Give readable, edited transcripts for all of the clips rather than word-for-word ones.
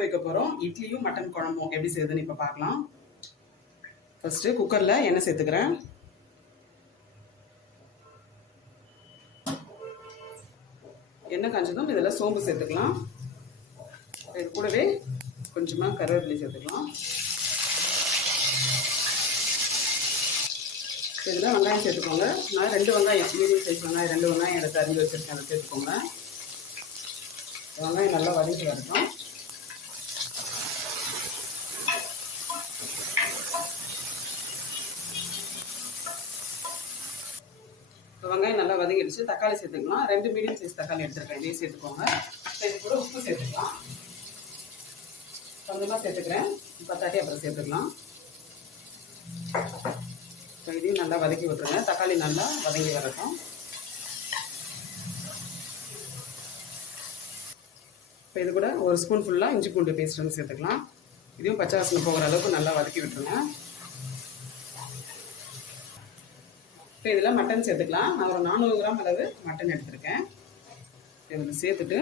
குழம்பு வைக்க போகிறோம். இட்லியும் மட்டன் குழம்பும் எப்படி செய்யுதுன்னு இப்போ பார்க்கலாம். ஃபஸ்ட்டு குக்கரில் எண்ணெய் சேர்த்துக்கிறேன். எண்ணெய் காஞ்சதும் இதில் சோம்பு சேர்த்துக்கலாம். இது கூடவே கொஞ்சமாக கருவேப்பிலை சேர்த்துக்கலாம். இதில் வெங்காயம் சேர்த்துக்கோங்க. நான் 2 வெங்காயம், மீடியம் சைஸ் வெங்காயம் 2 வெங்காயம் எடுத்து அரிஞ்சு வச்சுருக்கேன். அதை சேர்த்துக்கோங்க. வெங்காயம் நல்லா வதக்கி வரட்டும். வெங்காயம் நல்லா வதங்கிடுச்சு. தக்காளி சேர்த்துக்கலாம். 2 மீடியம் சைஸ் தக்காளி எடுத்துருக்கேன். இதையும் சேர்த்துக்கோங்க. இது கூட உப்பு சேர்த்துக்கலாம். கொஞ்சமாக சேர்த்துக்கிறேன். பத்தாட்டி அப்புறம் சேர்த்துக்கலாம். இப்போ இதையும் நல்லா வதக்கி விட்டுருங்க. தக்காளி நல்லா வதங்கி வரட்டும். இப்போ இது கூட 1 ஸ்பூன் ஃபுல்லாக இஞ்சி பூண்டு பேஸ்ட் வந்து சேர்த்துக்கலாம். இதையும் பச்சை வாசனை போகிற அளவுக்கு நல்லா வதக்கி விட்டுருங்க. இப்போ இதில் மட்டன் சேர்த்துக்கலாம். நான் ஒரு 400 கிராம் அளவு மட்டன் எடுத்திருக்கேன். இதில் சேர்த்துட்டு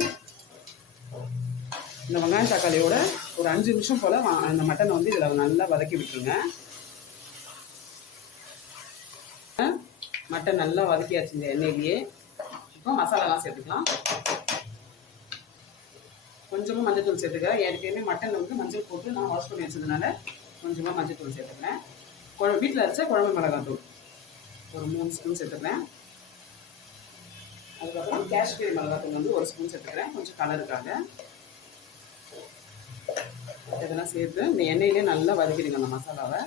இந்த வெங்காயம் தக்காளியோட ஒரு 5 நிமிஷம் போல் அந்த மட்டனை வந்து இதில் நல்லா வதக்கி விட்டுருங்க. மட்டன் நல்லா வதக்கியாச்சு இந்த எண்ணெயிலேயே. இப்போ மசாலாலாம் சேர்த்துக்கலாம். கொஞ்சமாக மஞ்சள் தூள் சேர்த்துக்கிறேன். ஏற்கனவே மட்டன் வந்து மஞ்சள் போட்டு நான் வாஷ் பண்ணி வச்சதுனால கொஞ்சமாக மஞ்சள் தூள் சேர்த்துக்கிறேன். வீட்டில் அரைச்ச குழம்பு மிளகாய் தூள் ஒரு 3 ஸ்பூன் சேர்த்துக்கிறேன். அதுக்கப்புறம் காஷ்மீரி மிளகாய் தூள் வந்து 1 ஸ்பூன் சேர்த்துக்கிறேன், கொஞ்சம் கலருக்காக. இதெல்லாம் சேர்த்து இந்த எண்ணெயிலே நல்லா வதக்கிடுங்க அந்த மசாலாவை.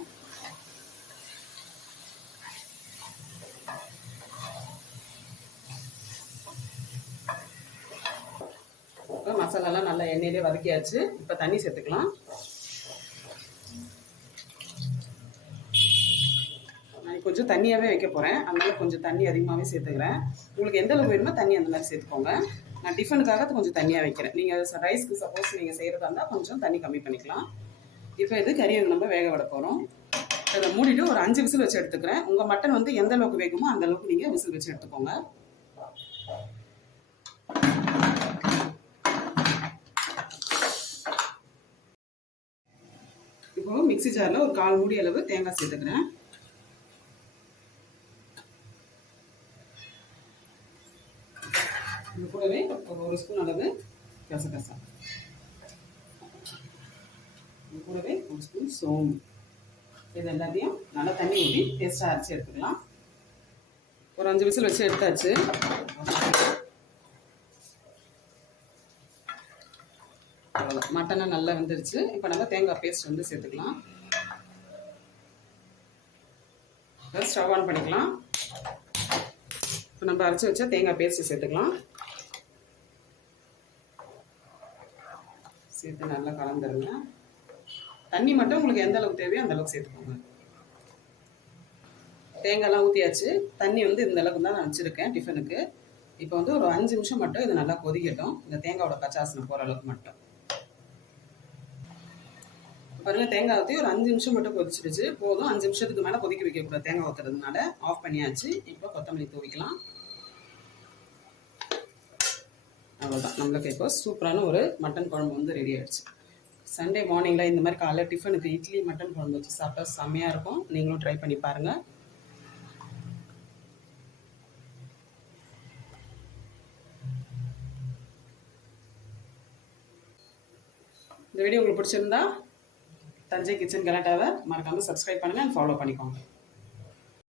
இப்போ மசாலாலாம் நல்லா எண்ணெயிலே வதக்கியாச்சு. இப்போ தண்ணி சேர்த்துக்கலாம். நான் கொஞ்சம் தண்ணியாகவே வைக்க போகிறேன். அதனால கொஞ்சம் தண்ணி அதிகமாகவே சேர்த்துக்கிறேன். உங்களுக்கு எந்த அளவுக்கு வேணுமோ தண்ணி அந்த மாதிரி சேர்த்துக்கோங்க. நான் டிஃபனுக்காக கொஞ்சம் தண்ணியாக வைக்கிறேன். நீங்கள் ரைஸ்க்கு சப்போஸ் நீங்கள் செய்கிறதா இருந்தால் கொஞ்சம் தண்ணி கம்மி பண்ணிக்கலாம். இப்போ இது கறியை நம்ம வேக விட போகிறோம். இதை மூடிட்டு ஒரு 5 விசில் வச்சு எடுத்துக்கிறேன். உங்கள் மட்டன் வந்து எந்த அளவுக்கு வேகுமோ அந்த அளவுக்கு நீங்கள் விசில் வச்சு எடுத்துக்கோங்க. இப்போ மிக்ஸி ஜாரில் ஒரு 1/4 மூடி அளவு தேங்காய் சேர்த்துக்கிறேன். இது கூடவே ஒரு 1 ஸ்பூன் அளவு கசகசா, இது கூடவே 1 ஸ்பூன் சோம்பு. இது எல்லாத்தையும் நல்லா தண்ணி ஊற்றி டேஸ்ட்டாக அரைச்சி எடுத்துக்கலாம். ஒரு 5 விசில் வச்சு எடுத்தாச்சு. அவ்வளோதான், மட்டனை நல்லா வெந்துருச்சு. இப்போ நம்ம தேங்காய் பேஸ்ட் வந்து சேர்த்துக்கலாம். ஸ்டவ் ஆன் பண்ணிக்கலாம். இப்போ நம்ம அரைச்சி வச்சா தேங்காய் பேஸ்ட்டு சேர்த்துக்கலாம். சேர்த்து நல்லா கலந்துருங்க. தண்ணி மட்டும் உங்களுக்கு எந்த அளவுக்கு தேவையோ அந்த அளவுக்கு சேர்த்துக்கோங்க. தேங்காய்லாம் ஊற்றியாச்சு. தண்ணி வந்து இந்த அளவுக்கு தான் நான் வச்சுருக்கேன் டிஃபனுக்கு. இப்போ வந்து ஒரு 5 நிமிஷம் மட்டும் இது நல்லா கொதிக்கட்டும். இந்த தேங்காயோட பச்சாசனை போகிற அளவுக்கு மட்டும். பாருங்கள், தேங்காய் ஊற்றி ஒரு 5 நிமிஷம் மட்டும் கொதிச்சிடுச்சு. போதும். 5 நிமிஷத்துக்கு மேலே கொதிக்க வைக்கக்கூடாது தேங்காய் ஊற்றுறதுனால. ஆஃப் பண்ணியாச்சு. இப்போ கொத்தமல்லி தூவிக்கலாம். அவ்வளோதான், நம்மளுக்கு இப்போ சூப்பரான ஒரு மட்டன் குழம்பு வந்து ரெடி ஆகிடுச்சு. சண்டே மார்னிங்கில் இந்த மாதிரி காலைல டிஃபனுக்கு இட்லி மட்டன் குழம்பு வச்சு சாப்பிட்டா செம்மையாக இருக்கும். நீங்களும் ட்ரை பண்ணி பாருங்கள். இந்த வீடியோ உங்களுக்கு பிடிச்சிருந்தா தஞ்சை கிச்சன் கலாட்டாவை மறக்காமல் சப்ஸ்கிரைப் பண்ணுங்கள் அண்ட் ஃபாலோ பண்ணிக்கோங்க.